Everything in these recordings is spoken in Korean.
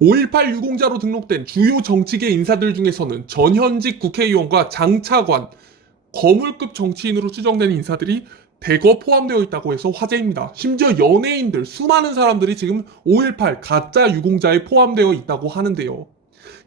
5.18 유공자로 등록된 주요 정치계 인사들 중에서는 전현직 국회의원과 장차관, 거물급 정치인으로 추정되는 인사들이 대거 포함되어 있다고 해서 화제입니다. 심지어 연예인들, 수많은 사람들이 지금 5.18 가짜 유공자에 포함되어 있다고 하는데요.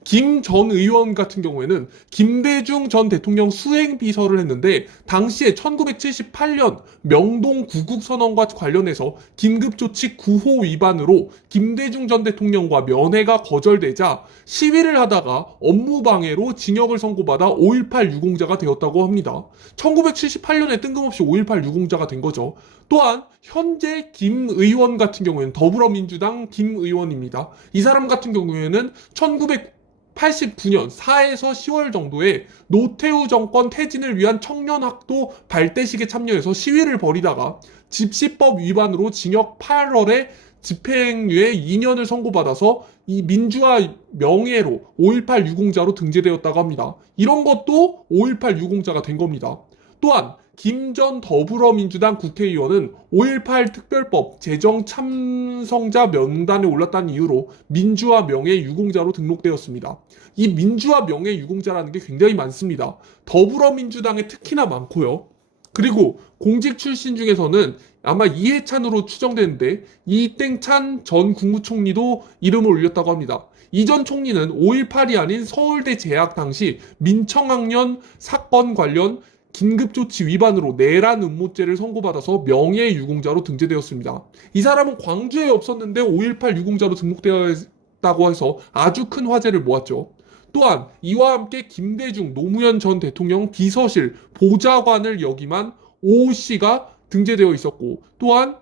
김 전 의원 같은 경우에는 김대중 전 대통령 수행비서를 했는데 당시에 1978년 명동 구국선언과 관련해서 긴급조치 9호 위반으로 김대중 전 대통령과 면회가 거절되자 시위를 하다가 업무방해로 징역을 선고받아 5.18 유공자가 되었다고 합니다. 1978년에 뜬금없이 5.18 유공자가 된 거죠. 또한 현재 김 의원 같은 경우에는 더불어민주당 김 의원입니다. 이 사람 같은 경우에는 1989년 4에서 10월 정도에 노태우 정권 퇴진을 위한 청년학도 발대식에 참여해서 시위를 벌이다가 집시법 위반으로 징역 8월에 집행유예 2년을 선고받아서 이 민주화 명예로 5.18 유공자로 등재되었다고 합니다. 이런 것도 5.18 유공자가 된 겁니다. 또한 김 전 더불어민주당 국회의원은 5.18 특별법 제정 참성자 명단에 올랐다는 이유로 민주화 명예 유공자로 등록되었습니다. 이 민주화 명예 유공자라는 게 굉장히 많습니다. 더불어민주당에 특히나 많고요. 그리고 공직 출신 중에서는 아마 이해찬으로 추정되는데 이땡찬 전 국무총리도 이름을 올렸다고 합니다. 이 전 총리는 5.18이 아닌 서울대 재학 당시 민청학년 사건 관련 긴급조치 위반으로 내란 음모죄를 선고받아서 명예유공자로 등재되었습니다. 이 사람은 광주에 없었는데 5.18 유공자로 등록되었다고 해서 아주 큰 화제를 모았죠. 또한 이와 함께 김대중 노무현 전 대통령 비서실 보좌관을 역임한 오 씨가 등재되어 있었고, 또한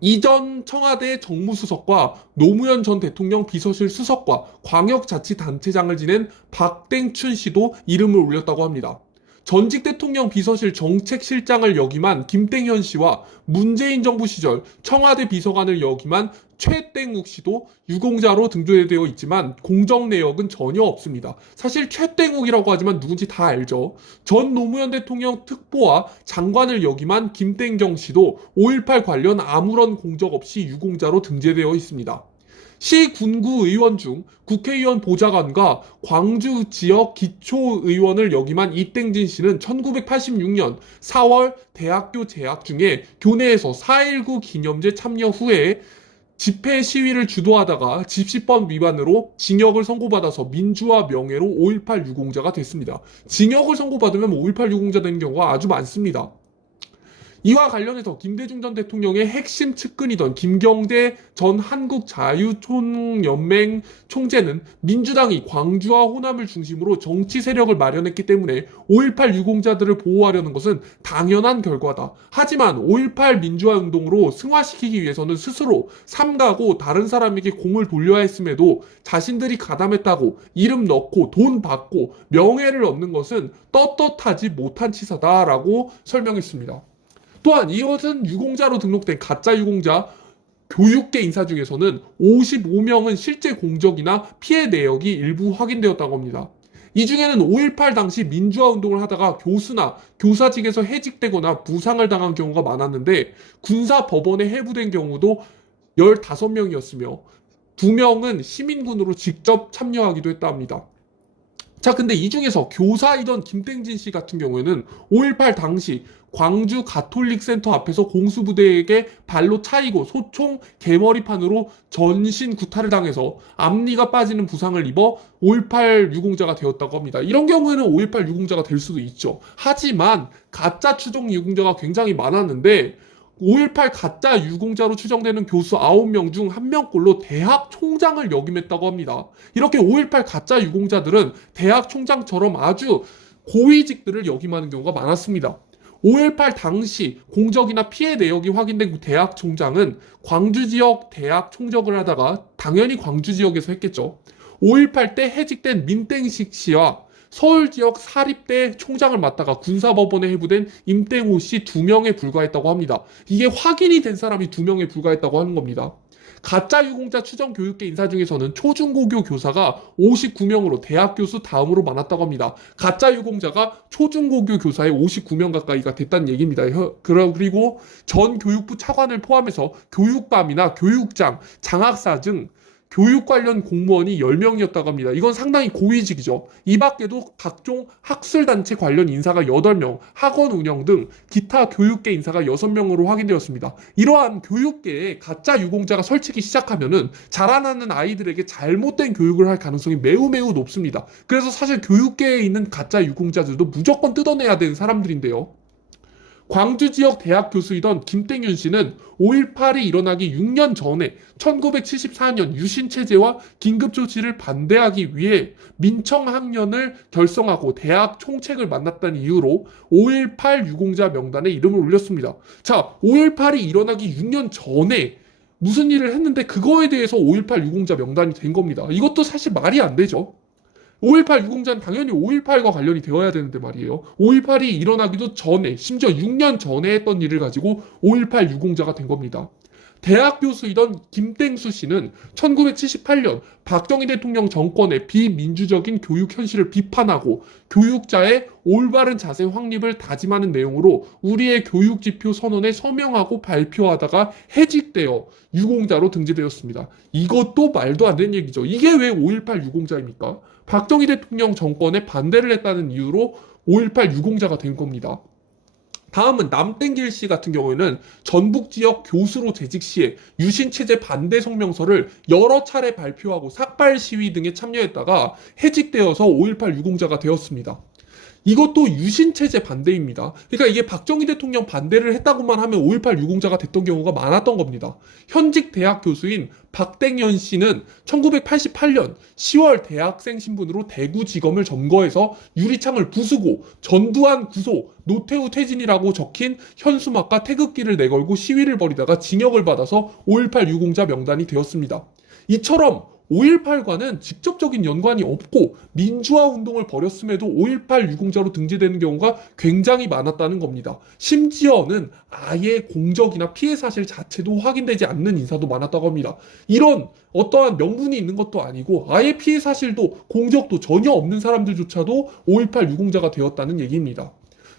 이전 청와대 정무수석과 노무현 전 대통령 비서실 수석과 광역자치단체장을 지낸 박땡춘 씨도 이름을 올렸다고 합니다. 전직 대통령 비서실 정책실장을 역임한 김땡현 씨와 문재인 정부 시절 청와대 비서관을 역임한 최땡욱 씨도 유공자로 등재되어 있지만 공적 내역은 전혀 없습니다. 사실 최땡욱이라고 하지만 누군지 다 알죠. 전 노무현 대통령 특보와 장관을 역임한 김땡경 씨도 5.18 관련 아무런 공적 없이 유공자로 등재되어 있습니다. 시 군구 의원 중 국회의원 보좌관과 광주 지역 기초의원을 역임한 이땡진 씨는 1986년 4월 대학교 재학 중에 교내에서 4.19 기념제 참여 후에 집회 시위를 주도하다가 집시법 위반으로 징역을 선고받아서 민주화 명예로 5.18 유공자가 됐습니다. 징역을 선고받으면 5.18 유공자 되는 경우가 아주 많습니다. 이와 관련해서 김대중 전 대통령의 핵심 측근이던 김경대 전 한국자유총연맹 총재는 민주당이 광주와 호남을 중심으로 정치 세력을 마련했기 때문에 5.18 유공자들을 보호하려는 것은 당연한 결과다. 하지만 5.18 민주화 운동으로 승화시키기 위해서는 스스로 삼가고 다른 사람에게 공을 돌려야 했음에도 자신들이 가담했다고 이름 넣고 돈 받고 명예를 얻는 것은 떳떳하지 못한 치사다라고 설명했습니다. 또한 이것은 유공자로 등록된 가짜 유공자 교육계 인사 중에서는 55명은 실제 공적이나 피해 내역이 일부 확인되었다고 합니다. 이 중에는 5.18 당시 민주화 운동을 하다가 교수나 교사직에서 해직되거나 부상을 당한 경우가 많았는데 군사법원에 해부된 경우도 15명이었으며 2명은 시민군으로 직접 참여하기도 했다 합니다. 자, 근데 이 중에서 교사이던 김땡진 씨 같은 경우에는 5.18 당시 광주 가톨릭 센터 앞에서 공수부대에게 발로 차이고 소총 개머리판으로 전신 구타를 당해서 앞니가 빠지는 부상을 입어 5.18 유공자가 되었다고 합니다. 이런 경우에는 5.18 유공자가 될 수도 있죠. 하지만 가짜 추정 유공자가 굉장히 많았는데 5.18 가짜 유공자로 추정되는 교수 9명 중 1명꼴로 대학 총장을 역임했다고 합니다. 이렇게 5.18 가짜 유공자들은 대학 총장처럼 아주 고위직들을 역임하는 경우가 많았습니다. 5.18 당시 공적이나 피해 내역이 확인된 대학 총장은 광주 지역 대학 총적을 하다가 당연히 광주 지역에서 했겠죠. 5.18 때 해직된 민땡식 씨와 서울 지역 사립대 총장을 맡다가 군사법원에 해부된 임땡호 씨 2명에 불과했다고 합니다. 이게 확인이 된 사람이 2명에 불과했다고 하는 겁니다. 가짜 유공자 추정 교육계 인사 중에서는 초중고교 교사가 59명으로 대학 교수 다음으로 많았다고 합니다. 가짜 유공자가 초중고교 교사의 59명 가까이가 됐다는 얘기입니다. 그리고 전 교육부 차관을 포함해서 교육감이나 교육장, 장학사 등 교육 관련 공무원이 10명이었다고 합니다. 이건 상당히 고위직이죠. 이 밖에도 각종 학술단체 관련 인사가 8명, 학원 운영 등 기타 교육계 인사가 6명으로 확인되었습니다. 이러한 교육계에 가짜 유공자가 설치기 시작하면은 자라나는 아이들에게 잘못된 교육을 할 가능성이 매우 높습니다. 그래서 사실 교육계에 있는 가짜 유공자들도 무조건 뜯어내야 되는 사람들인데요. 광주 지역 대학 교수이던 김땡윤 씨는 5.18이 일어나기 6년 전에 1974년 유신체제와 긴급조치를 반대하기 위해 민청학년을 결성하고 대학 총책을 만났다는 이유로 5.18 유공자 명단에 이름을 올렸습니다. 자, 5.18이 일어나기 6년 전에 무슨 일을 했는데 그거에 대해서 5.18 유공자 명단이 된 겁니다. 이것도 사실 말이 안 되죠. 5.18 유공자는 당연히 5.18과 관련이 되어야 되는데 말이에요. 5.18이 일어나기도 전에, 심지어 6년 전에 했던 일을 가지고 5.18 유공자가 된 겁니다. 대학 교수이던 김땡수 씨는 1978년 박정희 대통령 정권의 비민주적인 교육 현실을 비판하고 교육자의 올바른 자세 확립을 다짐하는 내용으로 우리의 교육지표 선언에 서명하고 발표하다가 해직되어 유공자로 등재되었습니다. 이것도 말도 안 되는 얘기죠. 이게 왜 5.18 유공자입니까? 박정희 대통령 정권에 반대를 했다는 이유로 5.18 유공자가 된 겁니다. 다음은 남땡길 씨 같은 경우에는 전북 지역 교수로 재직 시에 유신체제 반대 성명서를 여러 차례 발표하고 삭발 시위 등에 참여했다가 해직되어서 5.18 유공자가 되었습니다. 이것도 유신체제 반대입니다. 그러니까 이게 박정희 대통령 반대를 했다고만 하면 5.18 유공자가 됐던 경우가 많았던 겁니다. 현직 대학 교수인 박땡현 씨는 1988년 10월 대학생 신분으로 대구지검을 점거해서 유리창을 부수고 전두환 구속, 노태우 퇴진이라고 적힌 현수막과 태극기를 내걸고 시위를 벌이다가 징역을 받아서 5.18 유공자 명단이 되었습니다. 이처럼 5.18과는 직접적인 연관이 없고 민주화 운동을 벌였음에도 5.18 유공자로 등재되는 경우가 굉장히 많았다는 겁니다. 심지어는 아예 공적이나 피해 사실 자체도 확인되지 않는 인사도 많았다고 합니다. 이런 어떠한 명분이 있는 것도 아니고 아예 피해 사실도 공적도 전혀 없는 사람들조차도 5.18 유공자가 되었다는 얘기입니다.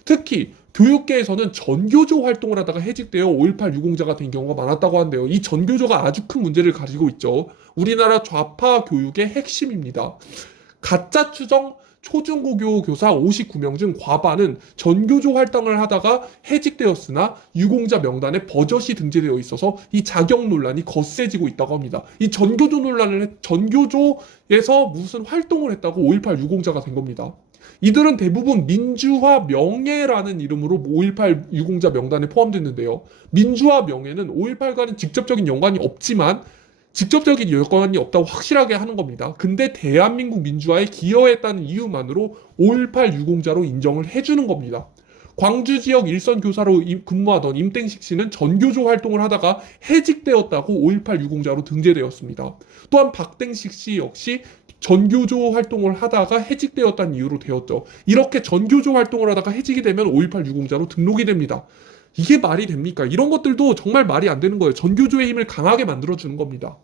특히 교육계에서는 전교조 활동을 하다가 해직되어 5.18 유공자가 된 경우가 많았다고 하는데요. 이 전교조가 아주 큰 문제를 가지고 있죠. 우리나라 좌파 교육의 핵심입니다. 가짜 추정 초중고교 교사 59명 중 과반은 전교조 활동을 하다가 해직되었으나 유공자 명단에 버젓이 등재되어 있어서 이 자격 논란이 거세지고 있다고 합니다. 이 전교조에서 무슨 활동을 했다고 5.18 유공자가 된 겁니다. 이들은 대부분 민주화 명예라는 이름으로 5.18 유공자 명단에 포함됐는데요. 민주화 명예는 5.18과는 직접적인 연관이 없지만 직접적인 연관이 없다고 확실하게 하는 겁니다. 근데 대한민국 민주화에 기여했다는 이유만으로 5.18 유공자로 인정을 해주는 겁니다. 광주 지역 일선 교사로 근무하던 임땡식 씨는 전교조 활동을 하다가 해직되었다고 5.18 유공자로 등재되었습니다. 또한 박땡식 씨 역시 전교조 활동을 하다가 해직되었다는 이유로 되었죠. 이렇게 전교조 활동을 하다가 해직이 되면 5.18 유공자로 등록이 됩니다. 이게 말이 됩니까? 이런 것들도 정말 말이 안 되는 거예요. 전교조의 힘을 강하게 만들어주는 겁니다.